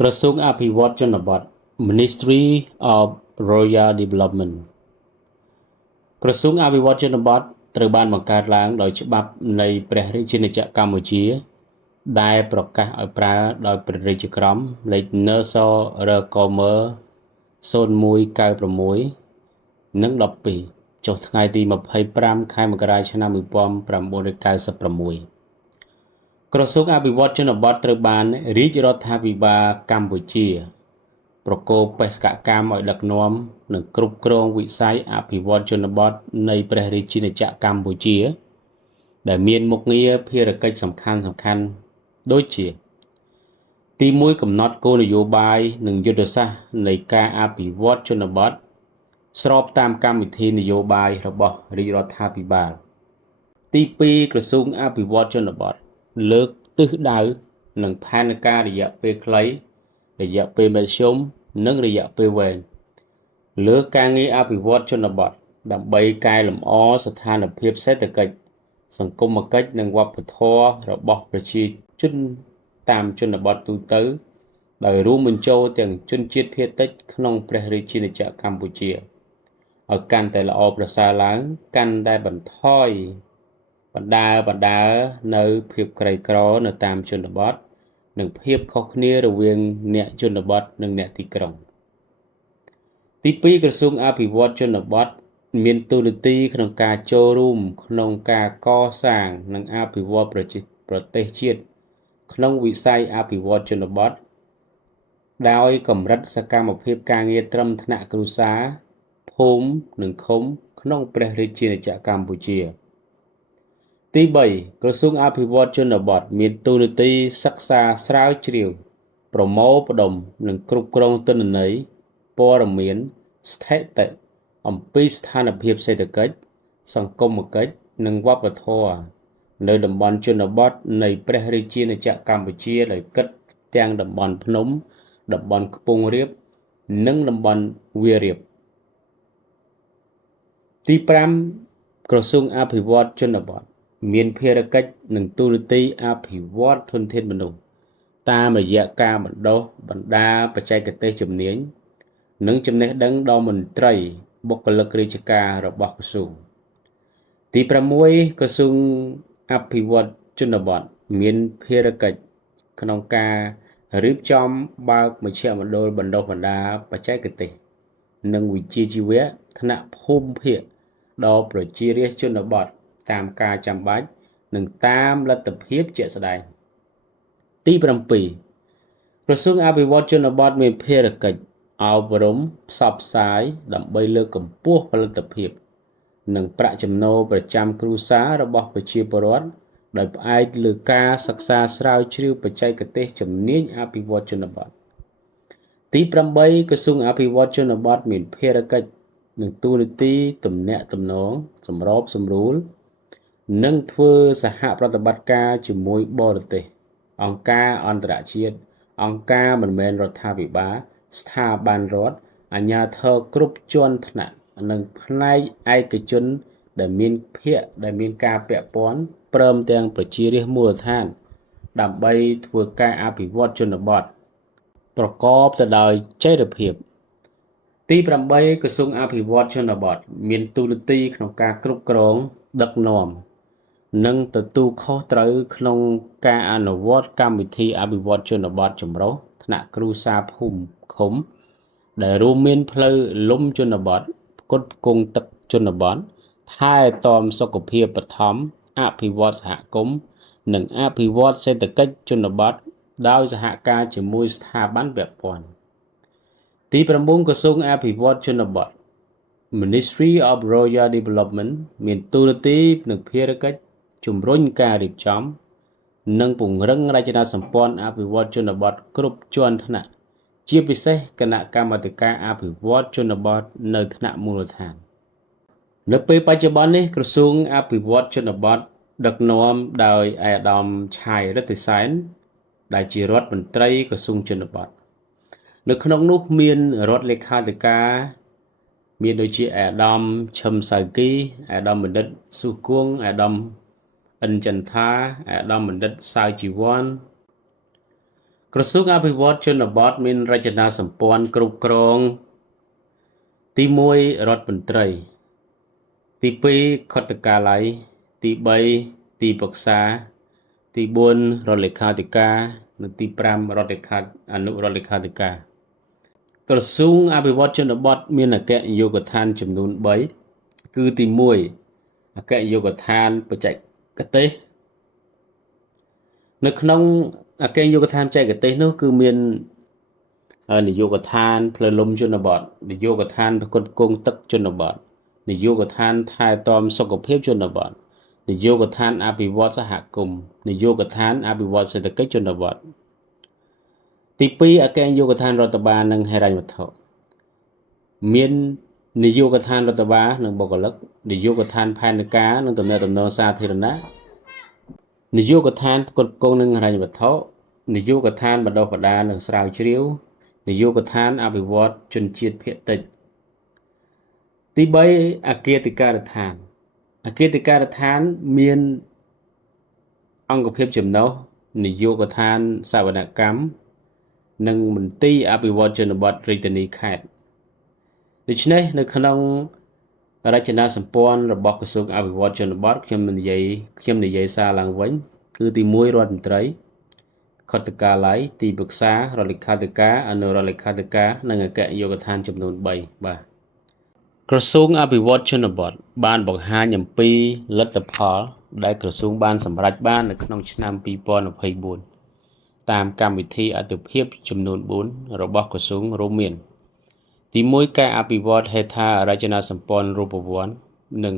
ក្រសួងអភិវឌ្ឍជនបទ Ministry of Rural Development ក្រសួងអភិវឌ្ឍជនបទត្រូវបានបង្កើតឡើងដោយច្បាប់នៃព្រះរាជាណាចក្រកម្ពុជាដែលប្រកាសឲ្យប្រើដោយព្រះរាជក្រមលេខ NSRKM 0196 និង12ចុះថ្ងៃទី25 ខែមករាឆ្នាំ1996ក្រសួងអភិវឌ្ឍជនបទត្រូវបានរាជរដ្ឋាភិបាលកម្ពុជាប្រគល់បេសកកម្មឲ្យដឹកនាំនិងគ្រប់គ្រងវិស័យអភិវឌ្ឍជនបទនៃព្រះរាជាណាចក្រកម្ពុជាដែលមានមុខងារភារកិច្ចសំខាន់ដូចជាទី1កំណត់គោលនយោបាយនិងយុទ្ធសាស្ត្រនៃការអភិវឌ្ឍជនបទស្របតាមកម្មវិធីនយោបាយរបស់រាជរដ្ឋាភិបាលទី2ក្រសួងអភិវឌ្ឍជនបទលើកទិសដៅនិងផែនការរយៈពេលខ្លីរយៈពេលមធ្យមនិងរយៈពេលវែងលើការងារអភិវឌ្ឍជនបទដើម្បីកែលម្អស្ថានភាពសេដ្ឋកិច្ចសង្គមគិច្ចនិងវប្បធម៌របស់ប្រជាជនតាមជនបទទូទៅដោយរួមបញ្ចូលទាំងជនជាតិភាគតិចក្នុងព្រះរាជាណាចក្រកម្ពុជាឲ្យកាន់តែល្អប្រសើរឡើងកាន់តែបន្ថយបណ្ដើរនៅភាពក្រីក្រនៅតាមជនបទនិងភាពខុសគ្នារវាងអ្នកជនបទនិងអ្នកទីក្រុងទី2ក្រសួងអភិវឌ្ឍជនបទមានតួនាទីក្នុងការចូលរួមក្នុងការកសាងនិងអភិវឌ្ឍប្រទេសជាតិក្នុងវិស័យអភិវឌ្ឍជនបទដោយកម្រិតសកម្មភាពការងារត្រឹមថ្នាក់គ្រួសារភូមិនិងឃុំក្នុងព្រះរាជាណាចក្រកម្ពុជាទី3ក្រសួងអភិវឌ្ឍជនបទមានតួនាទីសិក្សាស្រាវជ្រាវប្រមូលផ្ដុំនិងគ្រប់គ្រងទិន្នន័យព័ត៌មានស្ថិតិអំពីស្ថានភាពសេដ្ឋកិច្ចសង្គមគិច្ចនិងវប្បធម៌នៅតំបន់ជនបទនៃព្រះរាជាណាចក្រកម្ពុជាដោយគិតទាំងតំបន់ភ្នំតំបន់ខ្ពង់រាបនិងតំបន់វាលរាបទី5ក្រសួងអភិវឌ្ឍជនបទមានភារកិច្ចនិងតួនាទីអភិវឌ្ឍធនធានមនុស្សតាមរយៈការបណ្ដុះបណ្ដាលបច្ចេកទេសជំនាញនិងចំណេះដឹងដល់មន្ត្រីបុគ្គលិករាជការរបស់ក្រសួងទី6ក្រសួងអភិវឌ្ឍជនបទមានភារកិច្ចក្នុងការរៀបចំបើកមជ្ឈមណ្ឌលបណ្ដុះបណ្ដាលបច្ចេកទេសនិងវិជ្ជាជីវៈថ្នាក់ភូមិភាគដល់ប្រជារាស្ត្រជនបទតាមការចាំបាច់និងតាមលទ្ធភាពជាក់ស្ដែងទី7ក្រសួងអភិវឌ្ឍជនបទមានភារកិច្ចអប់រំផ្សព្វផ្សាយដើម្បីលើកកម្ពស់ផលិតភាពនិងប្រាក់ចំណូលប្រចាំគ្រួសាររបស់ប្រជាពលរដ្ឋដោយផ្អែកលើការសិក្សាស្រាវជ្រាវបច្ចេកទេសជំនាញអភិវឌ្ឍជនបទទី8ក្រសួងអភិវឌ្ឍជនបទមានភារកិច្ចនិងតួនាទីទំនាក់ទំនងសម្របសម្រួលនិងធ្វើសហប្រតិបត្តិការជាមួយបរទេសអង្គការអន្តរជាតិអង្គការមិនមែនរដ្ឋាភិបាលស្ថាប័នរដ្ឋអាជ្ញាធរគ្រប់ជាន់ថ្នាក់និងផ្នែកឯកជនដែលមានការពាក់ព័ន្ធព្រមទាំងប្រជារាស្ត្រមូលដ្ឋានដើម្បីធ្វើការអភិវឌ្ឍជនបទប្រកបទៅដោយចីរភាពទី8ក្រសួងអភិវឌ្ឍជនបទមានតួនាទីក្នុងការគ្រប់គ្រងដឹកនាំនិងទទួលខុសត្រូវក្នុងការអនុវត្តកម្មវិធីអភិវឌ្ឍជនបទចម្រុះថ្នាក់គ្រួសារភូមិឃុំដែលរួមមានផ្លូវលំជនបទផ្គត់ផ្គង់ទឹកជនបទថែទាំសុខភាពបឋមអភិវឌ្ឍសហគមន៍និងអភិវឌ្ឍសេដ្ឋកិច្ចជនបទដោយសហការជាមួយស្ថាប័នពាក់ព័ន្ធទី9ក្រសួងអភិវឌ្ឍជនបទ Ministry of Rural Development មានតួនាទីនិងភារកិច្ចជំរុញការរៀបចំនិងពង្រឹងរចនាសម្ព័ន្ធអភិវឌ្ឍជនបទគ្រប់ជាន់ថ្នាក់ជាពិសេសគណៈកម្មាធិការអភិវឌ្ឍជនបទនៅថ្នាក់មូលដ្ឋាននៅពេលបច្ចុប្បន្ននេះក្រសួងអភិវឌ្ឍជនបទដឹកនាំដោយឯកឧត្តមឆាយរិទ្ធិសែនដែលជារដ្ឋមន្ត្រីក្រសួងជនបទនៅក្នុងនោះមានរដ្ឋលេខាធិការមានដូចជាឯកឧត្តមឈឹមសៅគីឯកឧត្តមបណ្ឌិតស៊ូគួងឯកឧត្តមអិនចន្ទថាឯកឧត្តមបណ្ឌិតសៅជីវ័ន ក្រសួងអភិវឌ្ឍជនបទមានរចនាសម្ព័ន្ធគ្រប់គ្រងទី1រដ្ឋមន្ត្រីទី2ខុទ្ទកាល័យទី3ទីប្រឹក្សាទី4រដ្ឋលេខាធិការនិងទី5រដ្ឋលេខាអនុរដ្ឋលេខាធិការក្រសួងអភិវឌ្ឍជនបទមានអគ្គនាយកដ្ឋានចំនួន3គឺទី1អគ្គនាយកដ្ឋានបច្ចេកទេសនៅក្នុងអគ្គនាយកដ្ឋានបច្ចេកទេសនោះគឺមាននាយកដ្ឋានផ្លូវលំជនបទនាយកដ្ឋានប្រគល់គង់ទឹកជនបទនាយកដ្ឋានថែទាំសុខភាពជនបទនាយកដ្ឋានអភិវឌ្ឍសហគមន៍នាយកដ្ឋានអភិវឌ្ឍសេដ្ឋកិច្ចជនបទទី2អគ្គនាយកដ្ឋានរដ្ឋបាលនិងហិរញ្ញវត្ថុមាននាយកដ្ឋានរដ្ឋបាលនិងបុគ្គលិកនាយកដ្ឋានផែនការនិងទំនាក់ទំនងសាធារណៈនាយកដ្ឋានផ្គត់ផ្គង់និងហិរញ្ញវត្ថុនាយកដ្ឋានបណ្ដុះបណ្ដាលនិងស្រាវជ្រាវនាយកដ្ឋានអភិវឌ្ឍជនជាតិភាគតិចទី3អគាធិការដ្ឋានអគាធិការដ្ឋានមានអង្គភាពចំណុះនាយកដ្ឋានសវនកម្មនិងមន្ទីរអភិវឌ្ឍជនបទរាជធានីខេត្តដូច្នេះនៅក្នុងរចនាសម្ព័ន្ធរបស់ក្រសួងអភិវឌ្ឍជនបទខ្ញុំនិយាយសារឡើងវិញគឺទី1រដ្ឋមន្ត្រីខុទ្ទកាល័យទីប្រឹក្សារដ្ឋលេខាធិការអនុរដ្ឋលេខាធិការនិងអគ្គនាយកដ្ឋានចំនួន3បាទក្រសួងអភិវឌ្ឍជនបទបានបង្ហាញអំពីលទ្ធផលដែលក្រសួងបានសម្រេចបាននៅក្នុងឆ្នាំ2024តាមកម្មវិធីអាទិភាពចំនួន4របស់ក្រសួងរួមមានទី1ការអភិវឌ្ឍហេដ្ឋារចនាសម្ព័ន្ធរូបវន្តនិង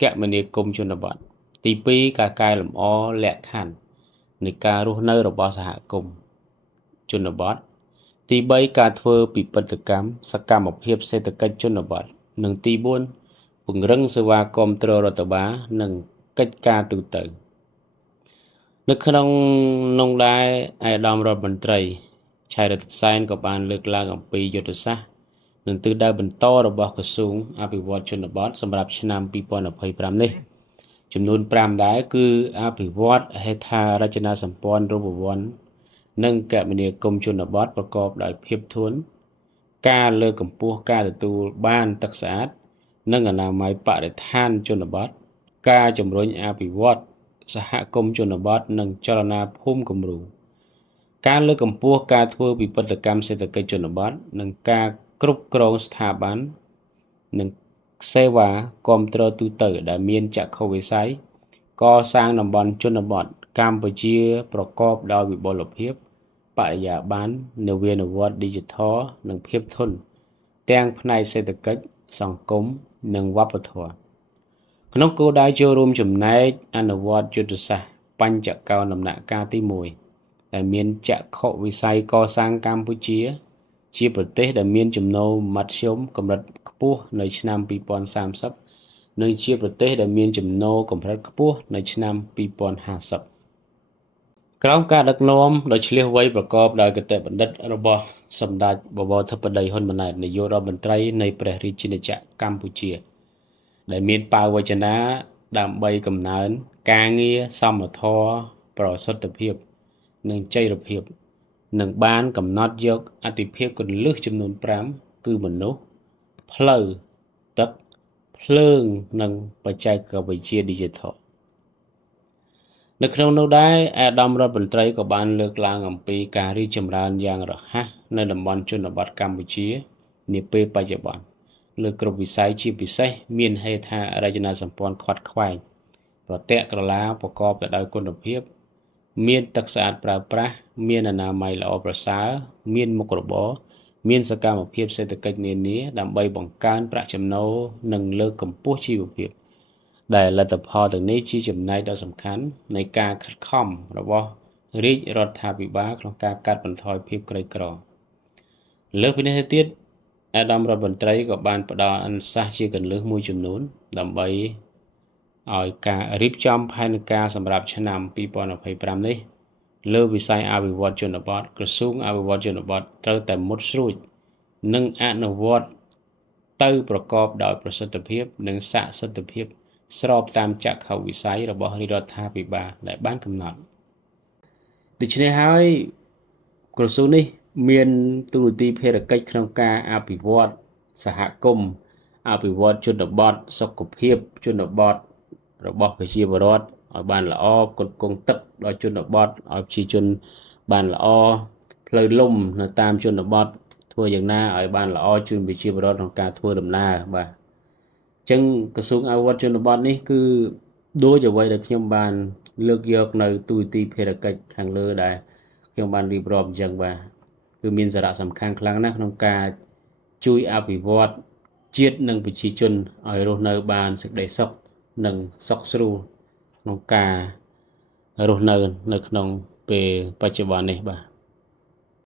គមនាគមន៍ជនបទទី2ការកែលម្អលក្ខខណ្ឌនៃការរស់នៅរបស់សហគមន៍ជនបទទី3ការធ្វើពិពិធកម្មសកម្មភាពសេដ្ឋកិច្ចជនបទនិងទី4ពង្រឹងសេវាគាំទ្ររដ្ឋបាលនិងកិច្ចការទូទៅនៅក្នុងនោះដែរឯកឧត្តមរដ្ឋមន្ត្រីឆៃរតសែនក៏បានលើកឡើងអំពីយុទ្ធសាស្ត្រនិងទិសដៅបន្តរបស់ក្រសួងអភិវឌ្ឍជនបទសម្រាប់ឆ្នាំ2025នេះចំនួន5ដែរគឺអភិវឌ្ឍហេដ្ឋារចនាសម្ព័ន្ធរូបវន្តនិងគមនាគមន៍ជនបទប្រកបដោយភាពធន់ការលើកកម្ពស់ការទទួលបានទឹកស្អាតនិងអនាម័យបរិស្ថានជនបទការជំរុញអភិវឌ្ឍសហគមន៍ជនបទនិងចលនាភូមិគំរូការលើកកម្ពស់ការធ្វើពិពិធកម្មសេដ្ឋកិច្ចជនបទនិងការគ្រប់គ្រងស្ថាប័ននិងសេវាគាំទ្រទូទៅដែលមានចក្ខុវិស័យកសាងតំបន់ជនបទកម្ពុជាប្រកបដោយវិបុលភាពបរិយាបន្ននវានុវត្តន៍ Digital និងភាពធន់ទាំងផ្នែកសេដ្ឋកិច្ចសង្គមនិងវប្បធម៌ក្នុងគោលដៅចូលរួមចំណែកអនុវត្តយុទ្ធសាស្ត្របញ្ចកោណដំណាក់កាលទី1ដែលមានចក្ខុវិស័យកសាងកម្ពុជាជាប្រទេសដែលមានចំណូលមធ្យមកម្រិតខ្ពស់នៅឆ្នាំ2030និងជាប្រទេសដែលមានចំណូលកម្រិតខ្ពស់នៅឆ្នាំ2050ក្រោមការដឹកនាំដោយឆ្លៀសវៃប្រកបដោយគតិបណ្ឌិតរបស់សម្ដេចបវរធិបតីហ៊ុនម៉ាណែតនាយករដ្ឋមន្ត្រីនៃព្រះរាជាណាចក្រកម្ពុជាដែលមានបាវចនាដើម្បីកំណើនការងារសមធម៌ប្រសិទ្ធភាពនិងចីរភាពនឹងបានកំណត់យកអាទិភាពគន្លឹះចំនួន5គឺមនុស្សផ្លូវទឹកភ្លើងនិងបច្ចេកវិទ្យា Digital នៅក្នុងនោះដែរអាដាមរដ្ឋមន្ត្រីក៏បានលើកឡើងអំពីការរីកចម្រើនយ៉ាងរហ័សនៅតំបន់ជនបទកម្ពុជានាពេលបច្ចុប្បន្នលើគ្រប់វិស័យជាពិសេសមានហេដ្ឋារចនាសម្ព័ន្ធខ្វាត់ខ្វែងប្រទាក់ក្រឡាប្រកបទៅដោយគុណភាពមានទឹកស្អាតប្រើប្រាស់មានអនាម័យល្អប្រសើរមានមុខរបរមានសកម្មភាពសេដ្ឋកិច្ចនានាដើម្បីបង្កើនប្រាក់ចំណូលនិងលើកកម្ពស់ជីវភាពដែលលទ្ធផលទាំងនេះជាចំណែកដ៏សំខាន់នៃការខិតខំរបស់រាជរដ្ឋាភិបាលក្នុងការកាត់បន្ថយភាពក្រីក្រលើសពីនេះទៅទៀតអាដាមរដ្ឋមន្ត្រីក៏បានផ្ដល់អនុសាសន៍ជាគន្លឹះមួយចំនួនដើម្បីឲ្យការរៀបចំផែនការសម្រាប់ឆ្នាំ2025នេះលើវិស័យអភិវឌ្ឍជនបទក្រសួងអភិវឌ្ឍជនបទត្រូវតែមុតស្រួចនិងអនុវត្តទៅប្រកបដោយប្រសិទ្ធភាពនិងស័ក្តិសិទ្ធិភាពស្របតាមចក្ខុវិស័យរបស់រាជរដ្ឋាភិបាលដែលបានកំណត់ដូច្នេះហើយ ក្រសួងនេះមានទូរទីភារកិច្ចក្នុងការអភិវឌ្ឍសហគមន៍អភិវឌ្ឍជនបទសុខភាពជនបទរបស់ប្រជាពលរដ្ឋឲ្យបានល្អគ្រប់គ្រងទឹកដល់ជនបទឲ្យប្រជាជនបានល្អផ្លូវលំនៅតាមជនបទធ្វើយ៉ាងណាឲ្យបានល្អជូនប្រជាពលរដ្ឋក្នុងការធ្វើដំណើរបាទអញ្ចឹងក្រសួងអភិវឌ្ឍជនបទនេះគឺដូចអ្វីដែលខ្ញុំបានលើកយកនៅទូរទីភារកិច្ចខាងលើដែលខ្ញុំបានរៀបរាប់អញ្ចឹងបាទគឺមានសារៈសំខាន់ខ្លាំងណាស់ក្នុងការជួយអភិវឌ្ឍជាតិនិងប្រជាជនឲ្យរស់នៅបានសេចក្តីសុខនិងសុខស្រួលក្នុងការរស់នៅក្នុងពេលបច្ចុប្បន្ននេះបាទ